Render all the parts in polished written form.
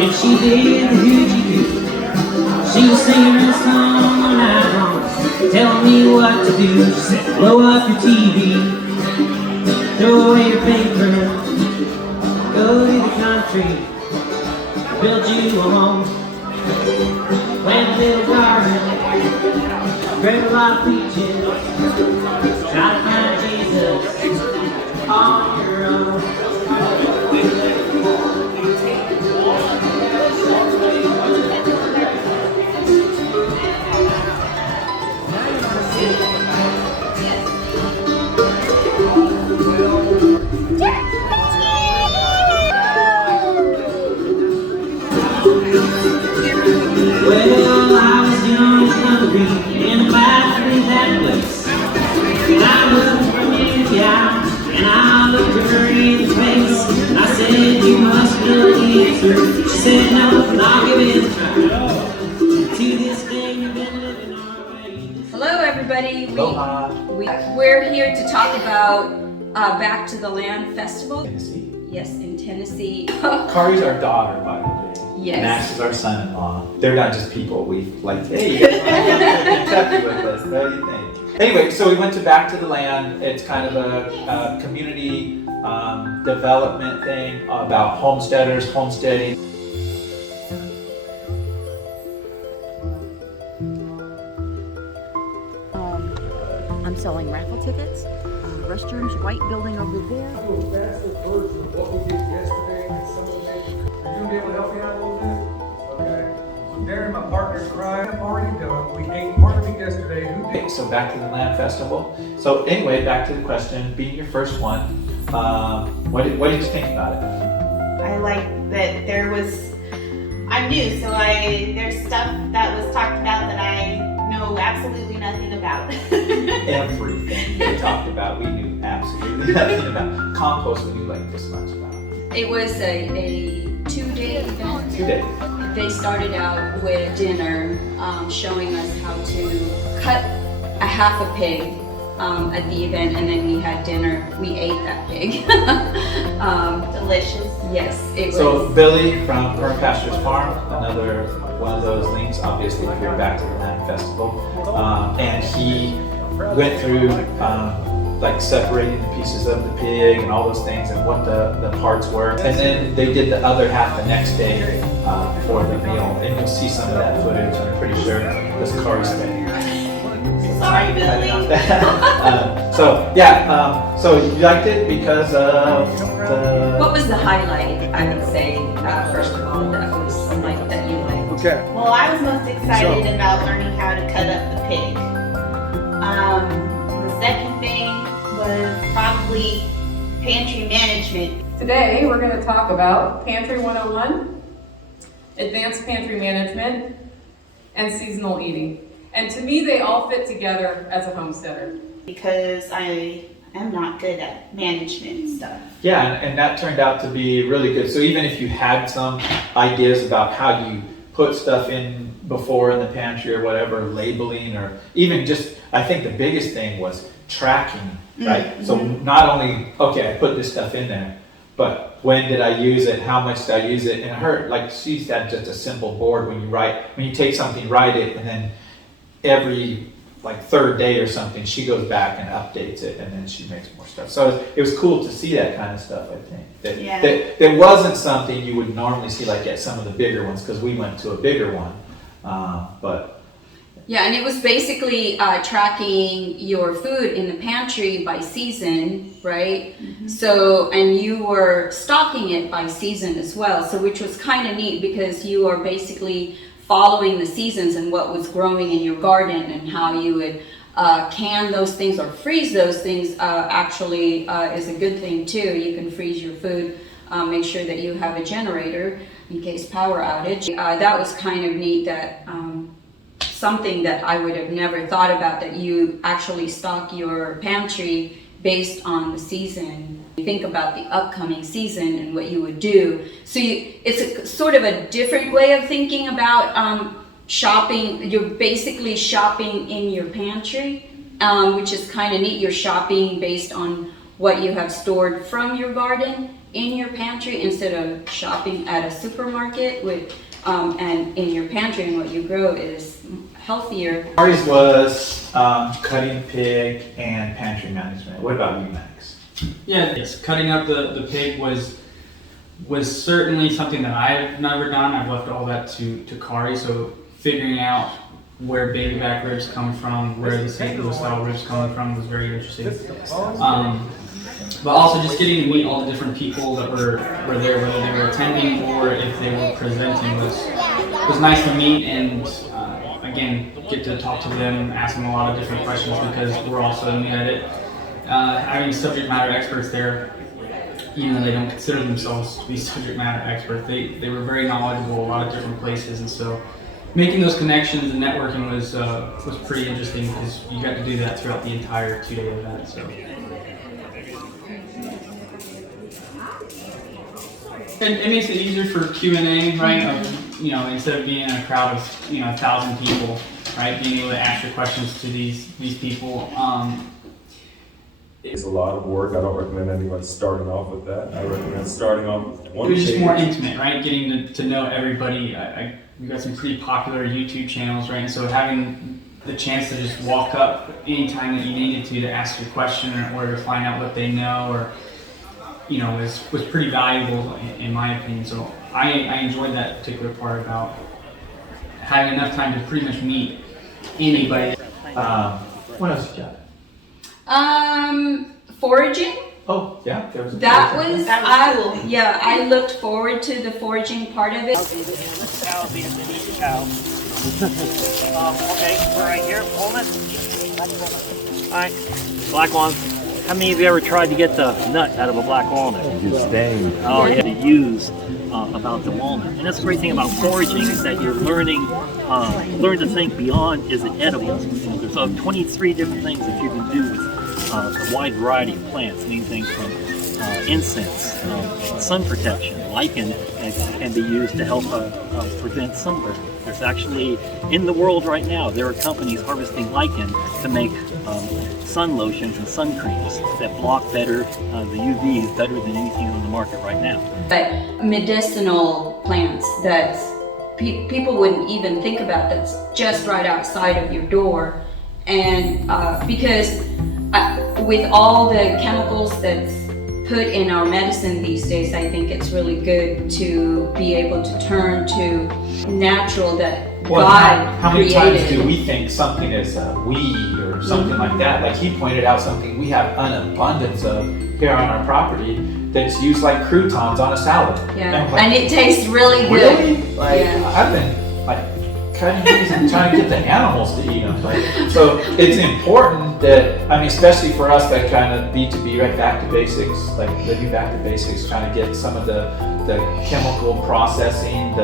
and she did the hoochie-coo. She was singing her song all night long, telling me what to do. She said, blow up your TV, throw away your paper, go to the country, build you a home, plant a little garden, grow a lot of peaches, try to find Jesus on your own. Well, I was young and hungry and about to leave that place. And I looked for me gal, and I looked her in the face. And I said, you must know the answer. She said, no, but I'll give it a try. To this day, we've been living our way. Hello, everybody. Aloha. We're here to talk about Back to the Land Festival. Tennessee. Yes, in Tennessee. Kari's our daughter, by the way. Yes. Max is our son-in-law. They're not just people. We like, hey, you guys want to come to Kentucky with us? What do you think? Anyway, so we went to Back to the Land. It's kind of a community development thing about homesteaders, homesteading. I'm selling raffle tickets, restrooms, white building over there. Fast version of what we did yesterday and some of the things. Are you gonna be able to help me out a little bit? Okay. So Darren, my partner's crying. I'm already done. We ate part of it yesterday. Who did? So Back to the Land Festival. So anyway, back to the question, being your first one, what did you think about it? I like that I'm new, so there's stuff that was talked about that I know absolutely nothing about. Everything we talked about, we knew absolutely nothing about. Compost, we knew like this much about. It was a 2-day event. 2 days. They started out with dinner, showing us how to cut a half a pig at the event, and then we had dinner. We ate that pig. Delicious. Yes, it was. So Billy from Perma Pastures Farm, another one of those links, obviously if you're Back to the Land Festival, and he went through like separating the pieces of the pig and all those things and what the parts were, and then they did the other half the next day for the meal, and you'll see some of that footage. I'm pretty sure this Kari's thing. Sorry, Billy. So yeah, so you liked it because of the. What was the highlight, I would say, first of all, that was like that you liked? Okay. Well, I was most excited about learning how to cut up the pig. The second thing was probably pantry management. Today, we're going to talk about Pantry 101, Advanced Pantry Management, and Seasonal Eating. And to me, they all fit together as a homesteader. Because I am not good at management stuff. Yeah, and that turned out to be really good. So even if you had some ideas about how you put stuff in before in the pantry or whatever, labeling, or even just, I think the biggest thing was tracking, right? Mm-hmm. So not only, okay, I put this stuff in there, but when did I use it? How much did I use it? And her, like, she's had just a simple board when you take something, write it, and then every like third day or something, she goes back and updates it, and then she makes more stuff. So it was cool to see that kind of stuff, I think. That wasn't something you would normally see like at some of the bigger ones, because we went to a bigger one. But Yeah, and it was basically tracking your food in the pantry by season, right? Mm-hmm. So, and you were stocking it by season as well, so which was kind of neat because you are basically following the seasons and what was growing in your garden and how you would can those things or freeze those things actually is a good thing too. You can freeze your food, make sure that you have a generator in case power outage. That was kind of neat, that something that I would have never thought about, that you actually stock your pantry based on the season. You think about the upcoming season and what you would do. So it's a sort of a different way of thinking about shopping. You're basically shopping in your pantry, which is kind of neat. You're shopping based on what you have stored from your garden in your pantry instead of shopping at a supermarket with, and in your pantry, and what you grow is healthier. Ours was cutting pig and pantry management. What about you, Max? Yeah, yes. Cutting up the pig was certainly something that I've never done. I've left all that to Kari. So figuring out where baby back ribs come from, where the St. Louis style ribs come from was very interesting. But also just getting to meet all the different people that were there, whether they were attending or if they were presenting, was nice to meet and again get to talk to them, ask them a lot of different questions because we're also new at it. Having subject matter experts there, even though they don't consider themselves to be subject matter experts, they were very knowledgeable a lot of different places, and so making those connections and networking was pretty interesting because you got to do that throughout the entire 2-day event. So. It makes it easier for Q&A, right? You know, instead of being in a crowd of 1,000 people, right? Being able to ask your questions to these people. It's a lot of work. I don't recommend anyone starting off with that. I recommend starting off with one It was just page. more intimate, right? Getting to know everybody. We've got some pretty popular YouTube channels, right? And so having the chance to just walk up anytime that you needed to ask your question or to find out what they know or was pretty valuable in my opinion. So I enjoyed that particular part about having enough time to pretty much meet anybody. What else you got? Foraging. Oh, yeah, there was That was cool. Yeah, I looked forward to the foraging part of it. Cow being beneath the cow. Okay, we're right here, Pullman. Alright, black one. How many of you ever tried to get the nut out of a black walnut? It's stained. Oh, you had to use about the walnut. And that's the great thing about foraging is that you're learn to think beyond is it edible. There's 23 different things that you can do with a wide variety of plants, anything from incense, sun protection, lichen can be used to help prevent sunburn. There's actually, in the world right now, there are companies harvesting lichen to make sun lotions and sun creams that block better the UVs better than anything on the market right now. But medicinal plants that people wouldn't even think about, that's just right outside of your door. And because with all the chemicals that's put in our medicine these days, I think it's really good to be able to turn to natural that God how many created. times do we think something is a weed or something like that? Like he pointed out something we have an abundance of here on our property that's used like croutons on a salad. Yeah, I'm like, and it tastes really good. really? Like Yeah. I've been like cutting these and trying to get the animals to eat them. Like, so it's important that, I mean, especially for us that kind of B2B, right, back to basics, like living back to basics, trying to get some of the chemical processing,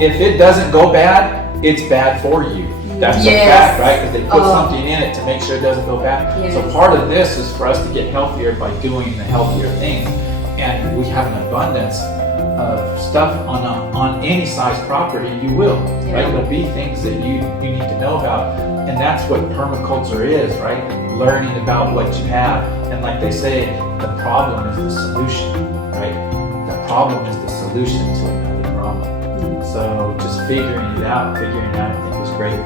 if it doesn't go bad, it's bad for you. That's Yes. a fact, right? Because they put Oh. something in it to make sure it doesn't go bad. Yes. So part of this is for us to get healthier by doing the healthier things. And we have an abundance of stuff on any size property, you will, right? There'll be things that you need to know about, and that's what permaculture is, right? Learning about what you have, and like they say, the problem is the solution, right? The problem is the solution to another problem. So just figuring it out, I think is great.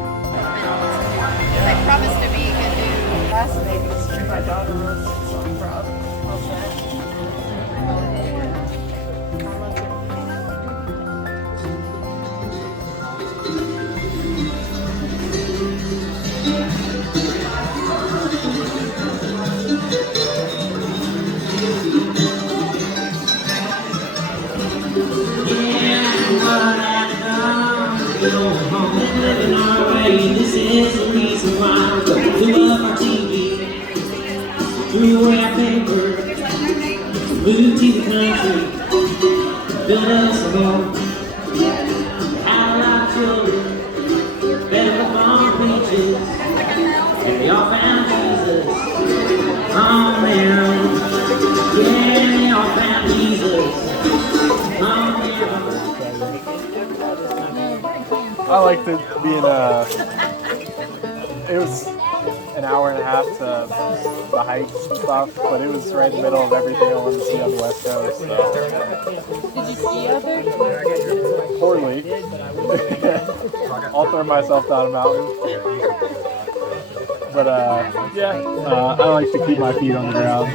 I promised to be good news. Fascinating. My daughter was so proud. All set. This is the reason why we love our TV. Threw away our paper, moved to the country, built us a home. Had our children, fed up on beaches, and they all found Jesus. Oh man, yeah, they all found Jesus. Oh man. I liked it being it was an hour and a half to the hikes and stuff, but it was right in the middle of everything I wanted to see on the West Coast. So. Did you ski out there? Poorly. I'll throw myself down a mountain. But I like to keep my feet on the ground.